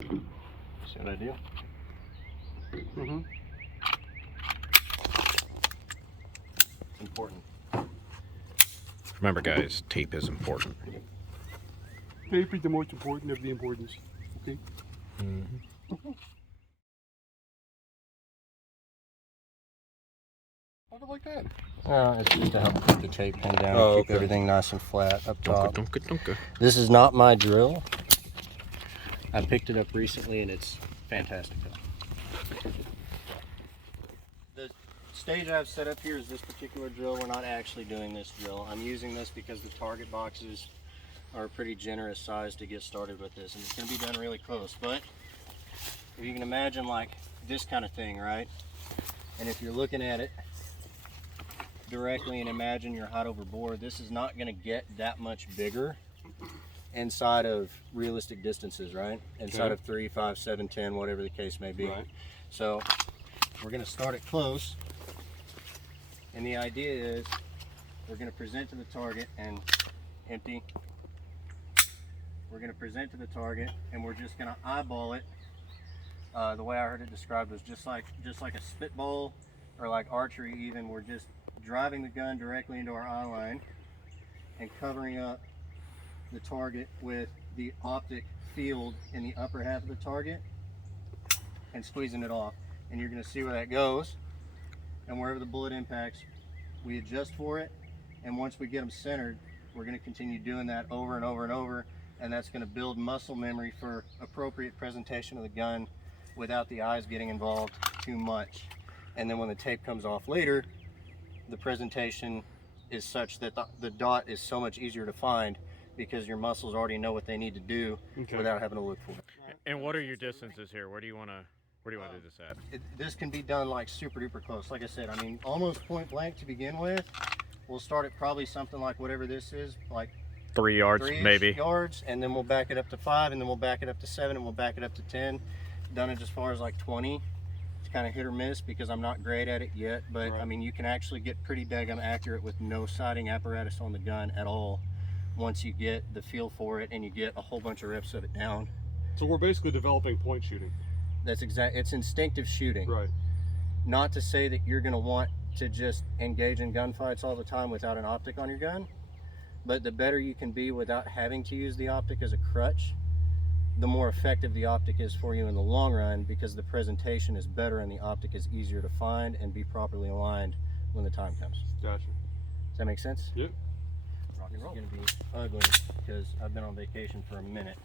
See what I do? Mm-hmm. It's important. Remember, guys, tape is important. Tape is the most important of the importance. Okay. Hold it like that. It's just to help keep the tape pinned down, keep everything nice and flat up top. This is not my drill. I picked it up recently and it's fantastic. The stage I've set up here is this particular drill. We're not actually doing this drill. I'm using this because the target boxes are a pretty generous size to get started with this, and it's going to be done really close. But if you can imagine like this kind of thing, right? And if you're looking at it directly and imagine you're hot over bore, this is not going to get that much bigger inside of realistic distances, right? Inside of 3, 5, 7, 10, whatever the case may be. Right. So we're going to start it close, and the idea is we're going to present to the target and empty. We're going to present to the target and we're just going to eyeball it. The way I heard it described was just like a spitball or like archery even. We're just driving the gun directly into our eye line and covering up the target with the optic field in the upper half of the target and squeezing it off. And you're going to see where that goes, and wherever the bullet impacts, we adjust for it, and once we get them centered, we're going to continue doing that over and over and over, and that's going to build muscle memory for appropriate presentation of the gun without the eyes getting involved too much. And then when the tape comes off later, the presentation is such that the dot is so much easier to find because your muscles already know what they need to do without having to look for it. And what are your distances here? Where do you want to do this at? This can be done like super duper close. Like I said, I mean, almost point blank to begin with. We'll start at probably something like whatever this is, like 3 yards, 3 maybe. yards, and then we'll back it up to 5, and then we'll back it up to 7, and we'll back it up to 10. Done it as far as like 20. It's kind of hit or miss because I'm not great at it yet, but I mean, you can actually get pretty daggum accurate with no sighting apparatus on the gun at all once you get the feel for it and you get a whole bunch of reps of it down. So we're basically developing point shooting. That's exact. It's instinctive shooting. Right. Not to say that you're going to want to just engage in gunfights all the time without an optic on your gun, but the better you can be without having to use the optic as a crutch, the more effective the optic is for you in the long run, because the presentation is better and the optic is easier to find and be properly aligned when the time comes. Gotcha. Does that make sense? Yep. Rock is going to be ugly because I've been on vacation for a minute.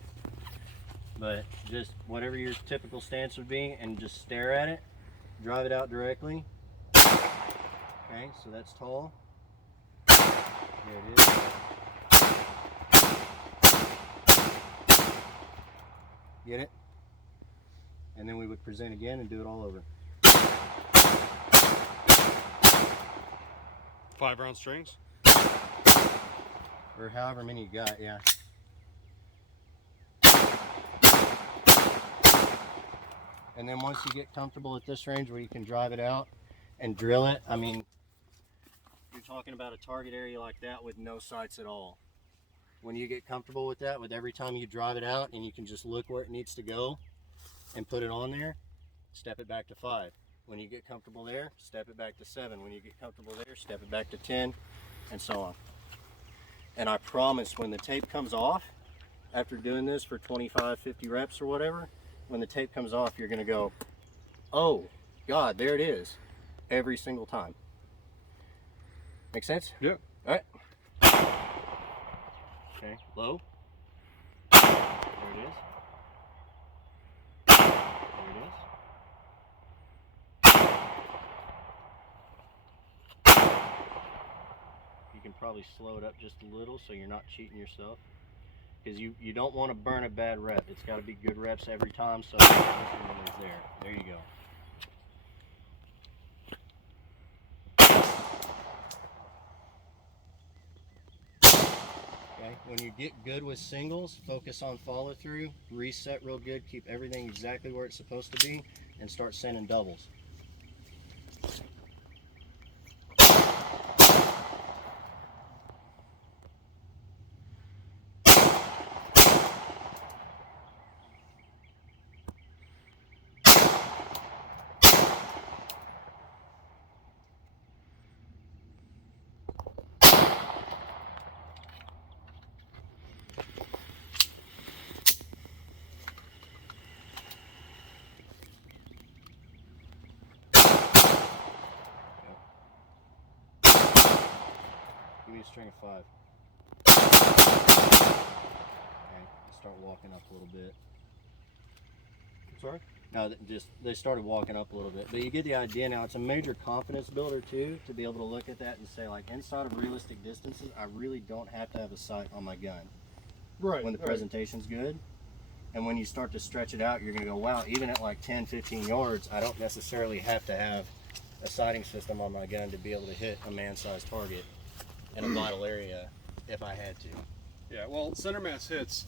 But just whatever your typical stance would be, and just stare at it, drive it out directly. Okay, so that's tall. There it is. Get it? And then we would present again and do it all over. 5-round strings? Or however many you got, yeah. And then once you get comfortable at this range where you can drive it out and drill it, I mean, you're talking about a target area like that with no sights at all. When you get comfortable with that, with every time you drive it out and you can just look where it needs to go and put it on there, step it back to 5. When you get comfortable there, step it back to 7. When you get comfortable there, step it back to 10, and so on. And I promise when the tape comes off, after doing this for 25, 50 reps or whatever, when the tape comes off, you're gonna go, oh God, there it is, every single time. Make sense? Yep. All right. Okay, low. There it is. There it is. You can probably slow it up just a little so you're not cheating yourself. Because you don't want to burn a bad rep. It's got to be good reps every time, so this one is there. There you go. Okay, when you get good with singles, focus on follow through, reset real good, keep everything exactly where it's supposed to be, and start sending doubles. string of 5. Okay, start walking up a little bit. I'm sorry? No, they started walking up a little bit, but you get the idea now. It's a major confidence builder too, to be able to look at that and say, like, inside of realistic distances, I really don't have to have a sight on my gun Right. when the presentation's good. And when you start to stretch it out, you're gonna go, wow, even at like 10, 15 yards, I don't necessarily have to have a sighting system on my gun to be able to hit a man-sized target in a vital area if I had to. Yeah, well, center mass hits,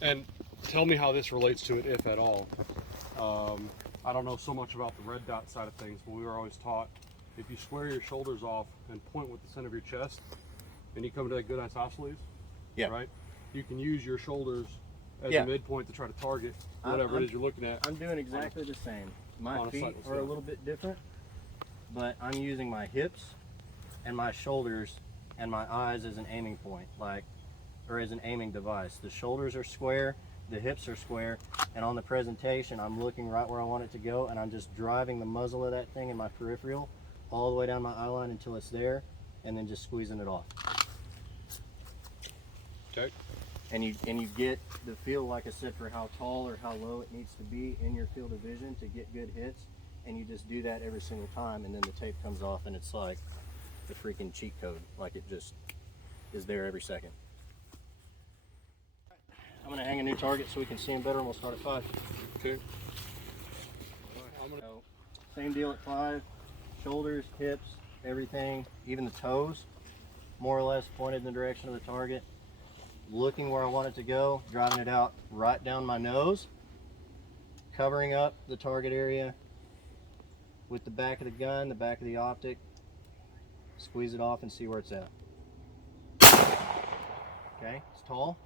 and tell me how this relates to it, if at all. I don't know so much about the red dot side of things, but we were always taught if you square your shoulders off and point with the center of your chest, and you come to that good isosceles, Yeah. right? You can use your shoulders as Yeah. a midpoint to try to target whatever it is you're looking at. I'm doing exactly the same. My On a feet sightless are a gun. little bit different, but I'm using my hips and my shoulders and my eyes as an aiming point, or as an aiming device. The shoulders are square, the hips are square, and on the presentation, I'm looking right where I want it to go, and I'm just driving the muzzle of that thing in my peripheral all the way down my eye line until it's there, and then just squeezing it off. Okay. And you get the feel, like I said, for how tall or how low it needs to be in your field of vision to get good hits, and you just do that every single time, and then the tape comes off, and it's like the freaking cheat code. Like, it just is there every second. I'm gonna hang a new target so we can see him better, and we'll start at 5. Okay. So, same deal at 5. Shoulders, hips, everything, even the toes, more or less pointed in the direction of the target. Looking where I want it to go, driving it out right down my nose, covering up the target area with the back of the gun, the back of the optic. Squeeze it off and see where it's at. Okay, it's tall.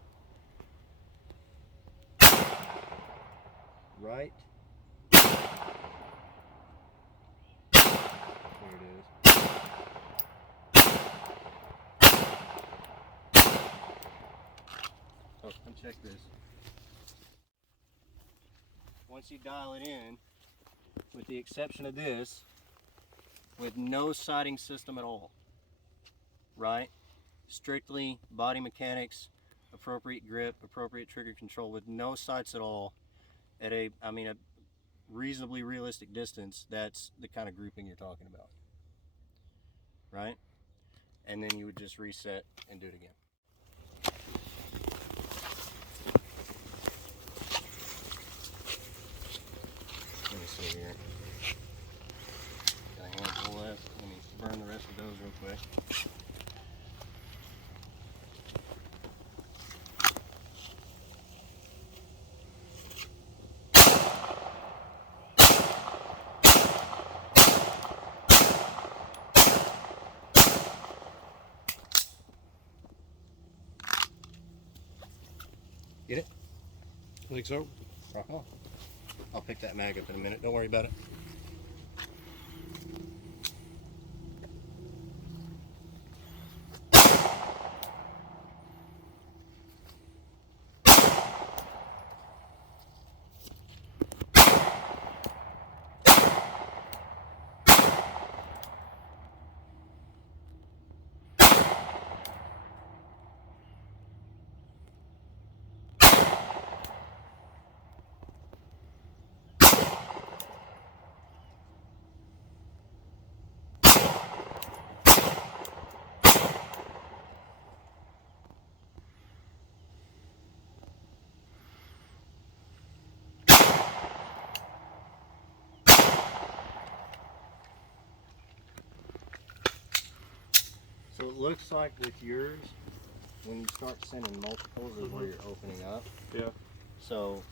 Right. There it is. Oh, come check this. Once you dial it in, with the exception of this, with no sighting system at all, right? Strictly body mechanics, appropriate grip, appropriate trigger control, with no sights at all, at a reasonably realistic distance, that's the kind of grouping you're talking about, right? And then you would just reset and do it again. Let me see here. Got a handful left. Let me burn the rest of those real quick. Get it? I think so. Rock on. I'll pick that mag up in a minute. Don't worry about it. So it looks like with yours, when you start sending multiples is where you're opening up. Yeah. So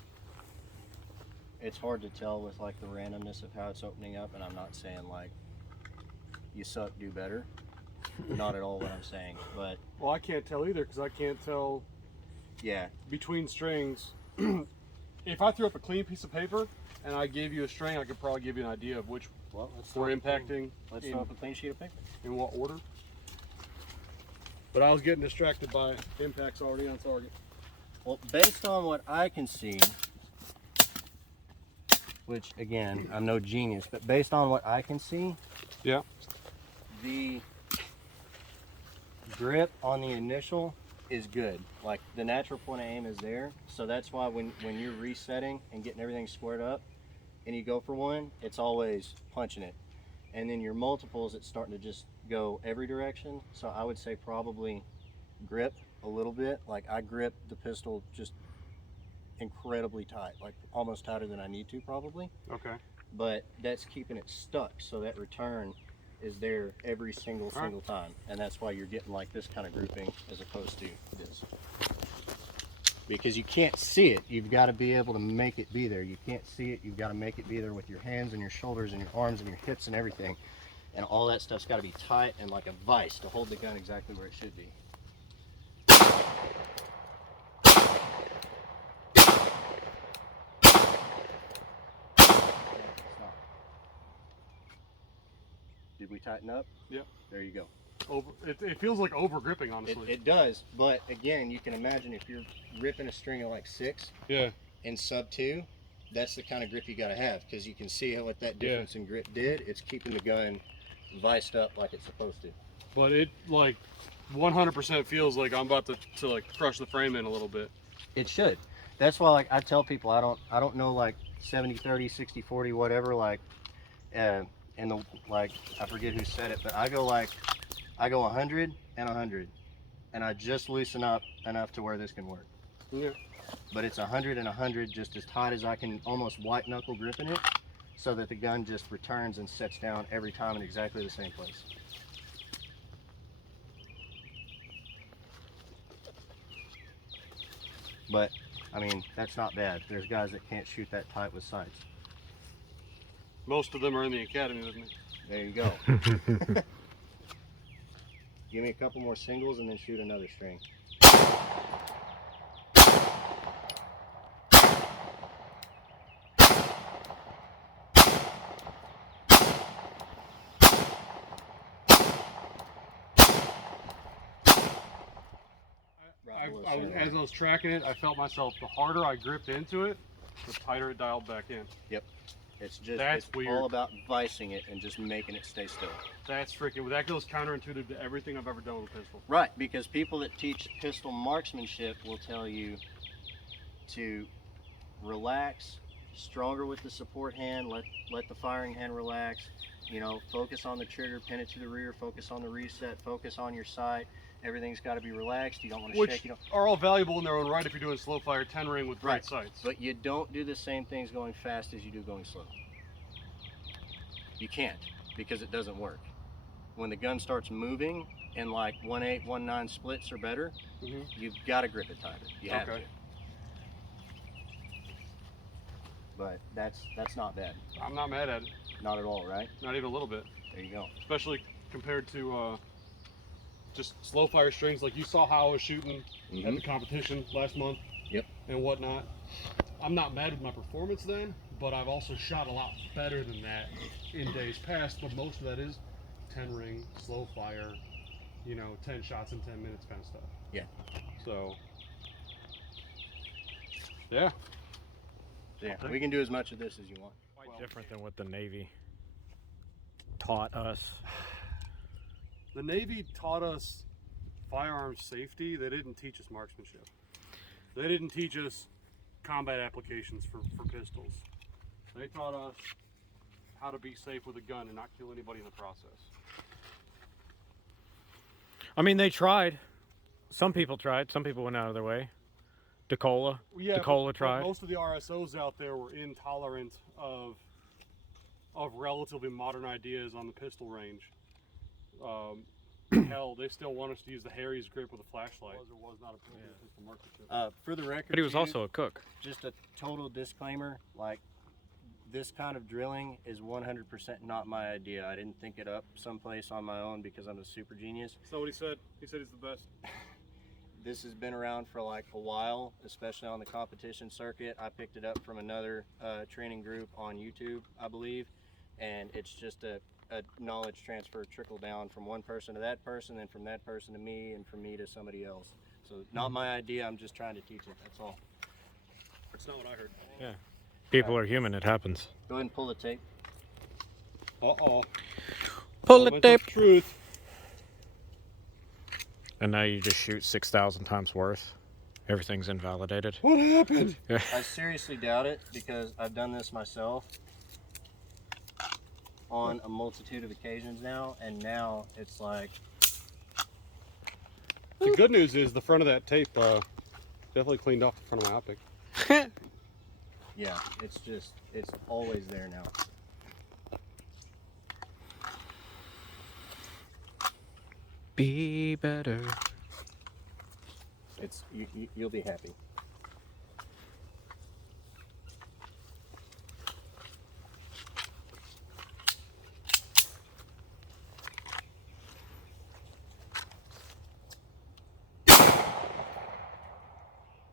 it's hard to tell with like the randomness of how it's opening up, and I'm not saying like you suck, do better. Not at all what I'm saying, but Well, I can't tell either because I can't tell yeah. between strings. If I threw up a clean piece of paper and I gave you a string, I could probably give you an idea of which Well, let's we're start impacting Let's in, start with a clean sheet of paper. in what order. But I was getting distracted by impacts already on target. Well, based on what I can see, which again, I'm no genius, but based on what I can see, Yeah. the grip on the initial is good. Like the natural point of aim is there. So that's why when you're resetting and getting everything squared up and you go for one, it's always punching it. And then your multiples, it's starting to just go every direction. So I would say probably grip a little bit. Like I grip the pistol just incredibly tight, like almost tighter than I need to probably. Okay. But that's keeping it stuck, so that return is there every single time, and that's why you're getting like this kind of grouping as opposed to this. Because you can't see it, you've got to be able to make it be there. You can't see it, you've got to make it be there with your hands and your shoulders and your arms and your hips and everything, and all that stuff's got to be tight and like a vice to hold the gun exactly where it should be. Did we tighten up? Yep. There you go. It feels like over gripping, honestly. It does, but again, you can imagine if you're ripping a string of like 6 Yeah. in sub 2, that's the kind of grip you got to have, because you can see what that difference in grip did. It's keeping the gun viced up like it's supposed to. But it like 100% feels like I'm about to like crush the frame in a little bit. It should. That's why like I tell people I don't know like 70-30, 60-40, whatever, like and the like I forget who said it, but I go 100 and 100, and I just loosen up enough to where this can work. Yeah. But it's 100 and 100, just as tight as I can, almost white knuckle gripping it, so that the gun just returns and sets down every time in exactly the same place. But I mean, that's not bad. There's guys that can't shoot that tight with sights. Most of them are in the academy with me. There you go. Give me a couple more singles and then shoot another string. As I was tracking it, I felt myself, the harder I gripped into it, the tighter it dialed back in. Yep. It's just That's it's weird. all about vicing it and just making it stay still. That's freaking, that goes counterintuitive to everything I've ever done with a pistol. Right, because people that teach pistol marksmanship will tell you to relax, stronger with the support hand, let the firing hand relax, you know, focus on the trigger, pin it to the rear, focus on the reset, focus on your sight. Everything's got to be relaxed. You don't want to shake. You don't. Are all valuable in their own right if you're doing slow fire 10 ring with great sights. But you don't do the same things going fast as you do going slow. You can't, because it doesn't work. When the gun starts moving in like 1/8, 1/9 splits or better, you've got to grip it tighter. You have to. But that's not bad. I'm not mad at it. Not at all, right? Not even a little bit. There you go. Especially compared to just slow fire strings, like you saw how I was shooting at the competition last month. Yep. And whatnot. I'm not mad with my performance then, but I've also shot a lot better than that in days past, but most of that is 10 ring, slow fire, you know, 10 shots in 10 minutes kind of stuff. Yeah. So, yeah. Yeah, we can do as much of this as you want. Quite different than what the Navy taught us. The Navy taught us firearms safety. They didn't teach us marksmanship. They didn't teach us combat applications for pistols. They taught us how to be safe with a gun and not kill anybody in the process. I mean, they tried. Some people tried. Some people went out of their way. DeCola. Yeah, DeCola tried. Most of the RSOs out there were intolerant of relatively modern ideas on the pistol range. Hell, they still want us to use the Harry's grip with a flashlight. Was or was not appropriate pistol marksmanship. For the record, But he was too, also a cook. just a total disclaimer, like this kind of drilling is 100% not my idea. I didn't think it up someplace on my own because I'm a super genius. So what he said? He said he's the best. This has been around for like a while, especially on the competition circuit. I picked it up from another training group on YouTube, I believe, and it's just a knowledge transfer trickle down from one person to that person, then from that person to me, and from me to somebody else. So not my idea, I'm just trying to teach it, that's all. That's not what I heard. Yeah. People are human. It happens. Go ahead and pull the tape. Uh-oh. Pull the Moment of tape. Truth. And now you just shoot 6,000 times worth. Everything's invalidated. What happened? I seriously doubt it because I've done this myself on a multitude of occasions now, and now it's like, The good news is the front of that tape definitely cleaned off the front of my optic. yeah, it's always there now. Be better. You'll be happy.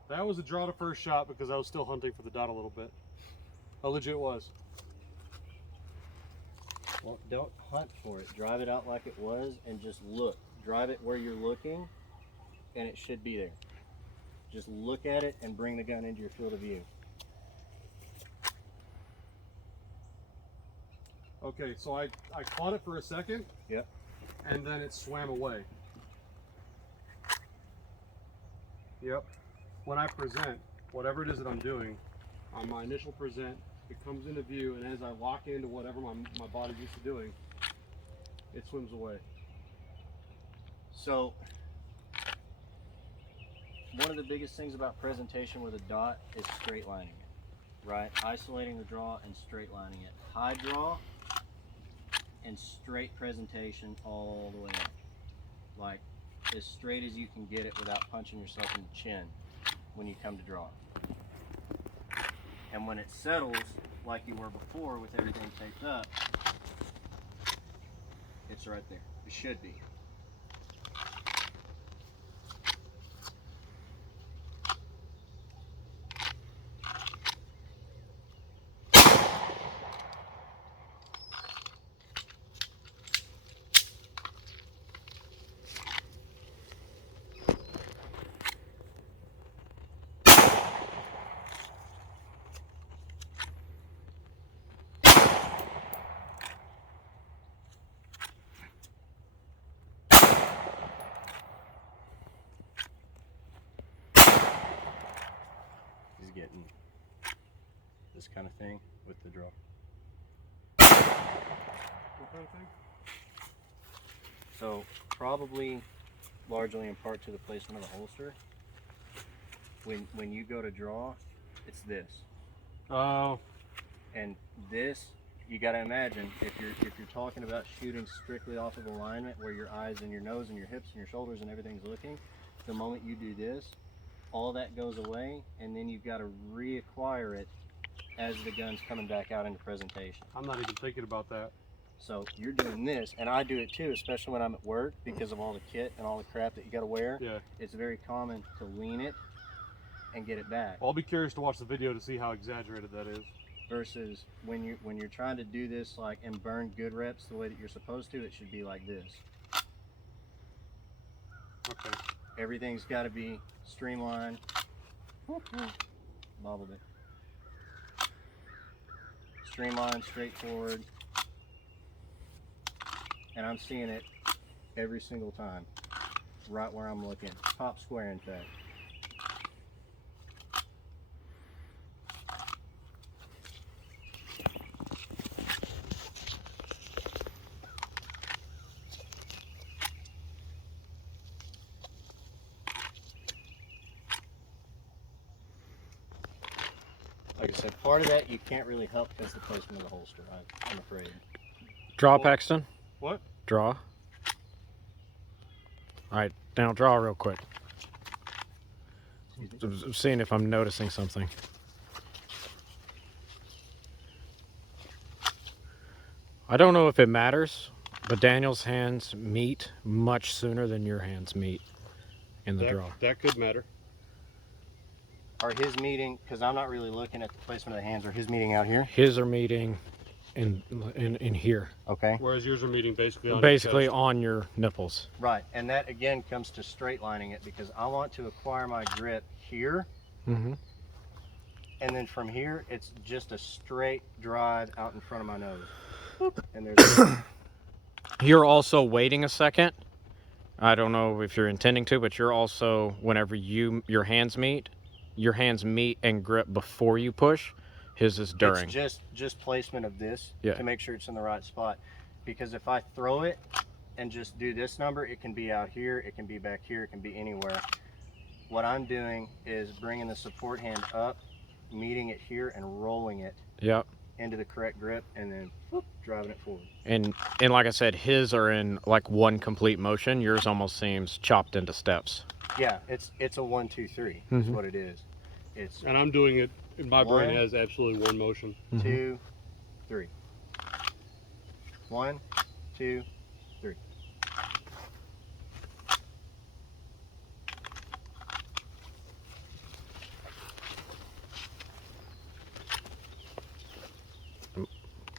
That was a draw to first shot because I was still hunting for the dot a little bit. How legit it was. Well, don't hunt for it. Drive it out like it was and just look. Drive it where you're looking and it should be there. Just look at it and bring the gun into your field of view. Okay, so I caught it for a second. Yep. And then it swam away. Yep. When I present, whatever it is that I'm doing, on my initial present, it comes into view, and as I lock into whatever my body's used to doing, it swims away. So, one of the biggest things about presentation with a dot is straight lining it, right? Isolating the draw and straight lining it. High draw and straight presentation all the way up. Like, as straight as you can get it without punching yourself in the chin when you come to draw. And when it settles, like you were before with everything taped up, it's right there. It should be. He's getting this kind of thing with the draw. What kind of thing? So probably largely in part to the placement of the holster. When you go to draw, it's this. Oh. And this, you got to imagine if you're talking about shooting strictly off of alignment where your eyes and your nose and your hips and your shoulders and everything's looking, the moment you do this, all that goes away, and then you've got to reacquire it as the gun's coming back out into presentation. I'm not even thinking about that. So you're doing this, and I do it too, especially when I'm at work because of all the kit and all the crap that you got to wear. Yeah. It's very common to lean it and get it back. I'll be curious to watch the video to see how exaggerated that is. Versus when you're trying to do this like and burn good reps the way that you're supposed to, it should be like this. Okay. Everything's got to be streamlined. Bobbled it. Streamlined, straightforward. And I'm seeing it every single time. Right where I'm looking. Top square, in fact. Like I said, part of that you can't really help is the placement of the holster, I'm afraid. Draw, Well- Paxton. What? Draw. Alright, now draw real quick. I'm seeing if I'm noticing something. I don't know if it matters, but Daniel's hands meet much sooner than your hands meet in the draw. That could matter. Are his meeting, because I'm not really looking at the placement of the hands, are his meeting out here? His are meeting in here. Okay. Whereas yours are meeting basically on Basically your chest. on your nipples. Right, and that again comes to straight lining it because I want to acquire my grip here, Mm-hmm. and then from here it's just a straight drive out in front of my nose. And there's You're also waiting a second I don't know if you're intending to, but you're also, whenever your hands meet and grip before you push. His is during. It's just placement of this Yeah. to make sure it's in the right spot. Because if I throw it and just do this number, it can be out here, it can be back here, it can be anywhere. What I'm doing is bringing the support hand up, meeting it here, and rolling it Yep. into the correct grip, and then whoop, driving it forward. And like I said, his are in like one complete motion. Yours almost seems chopped into steps. Yeah, it's a 1, 2, 3 is what it is. It's And I'm doing it, my brain One. has absolutely one motion. 2, 3. 1, 2, 3.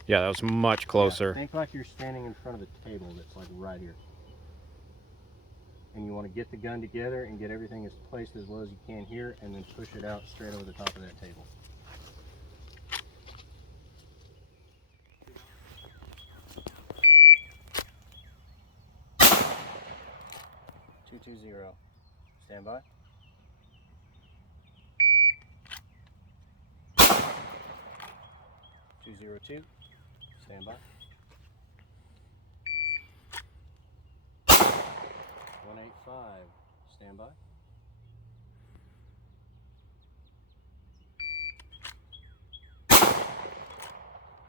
Yeah, that was much closer. Think like you're standing in front of a table that's like right here. And you want to get the gun together and get everything as placed as well as you can here, and then push it out straight over the top of that table. Two, 2-0. Stand by. Two, 0-2. Stand by. 185. Stand by.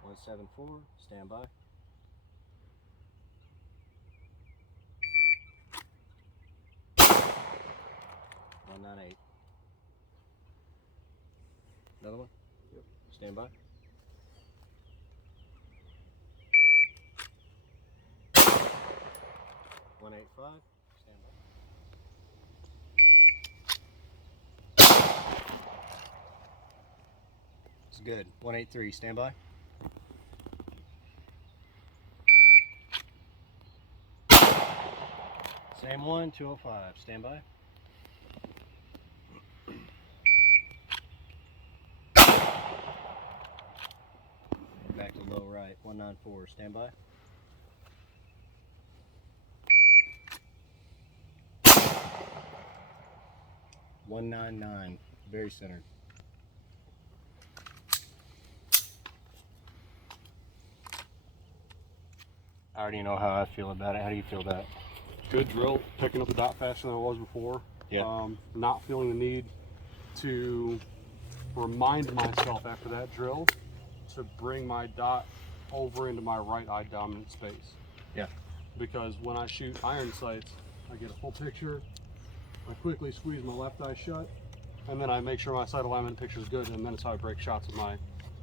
174. Stand by. 198. Another one? Yep. Stand by. 185. Stand by. It's good. 183. Stand by. Same one. 205. Stand by. Back to low right. 194. Stand by. 199. Very centered. I already know how I feel about it. How do you feel about it? Good drill, picking up the dot faster than I was before. Yeah. Not feeling the need to remind myself after that drill to bring my dot over into my right eye dominant space. Yeah. Because when I shoot iron sights, I get a full picture, I quickly squeeze my left eye shut, and then I make sure my sight alignment picture is good, and then it's how I break shots with my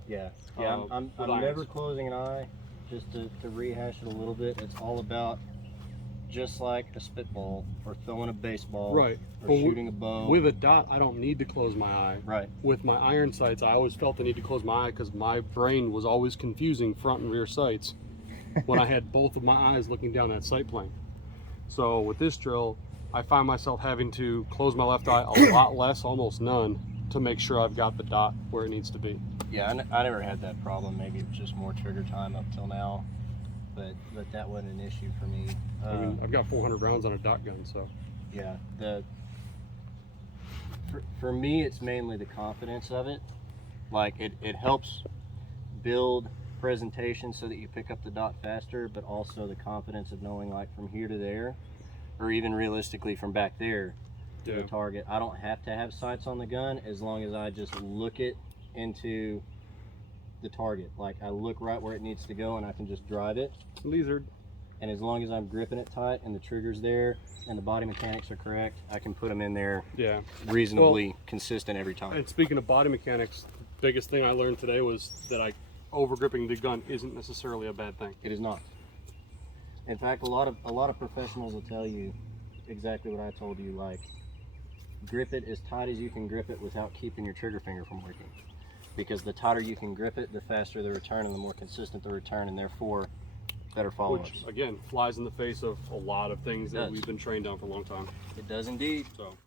Yeah. Yeah. I'm with never irons. closing an eye. Just to rehash it a little bit, it's all about just like a spitball or throwing a baseball Right. or Well, shooting a bow. With a dot, I don't need to close my eye. Right. With my iron sights, I always felt the need to close my eye because my brain was always confusing front and rear sights when I had both of my eyes looking down that sight plane. So with this drill, I find myself having to close my left eye a lot less, almost none, to make sure I've got the dot where it needs to be. Yeah, I never had that problem. Maybe it was just more trigger time up till now, but that wasn't an issue for me. I mean, I've got 400 rounds on a dot gun, so. Yeah, for me, it's mainly the confidence of it. Like it helps build presentation so that you pick up the dot faster, but also the confidence of knowing like from here to there, or even realistically from back there to the target. I don't have to have sights on the gun as long as I just look it into the target. Like I look right where it needs to go and I can just drive it. Lizard. And as long as I'm gripping it tight and the trigger's there and the body mechanics are correct, I can put them in there Yeah. reasonably consistent every time. And speaking of body mechanics, the biggest thing I learned today was that over gripping the gun isn't necessarily a bad thing. It is not. In fact, a lot of professionals will tell you exactly what I told you. Like, grip it as tight as you can grip it without keeping your trigger finger from working. Because the tighter you can grip it, the faster the return and the more consistent the return, and therefore better follow-ups. Which again flies in the face of a lot of things that does. we've been trained on for a long time. It does indeed. So.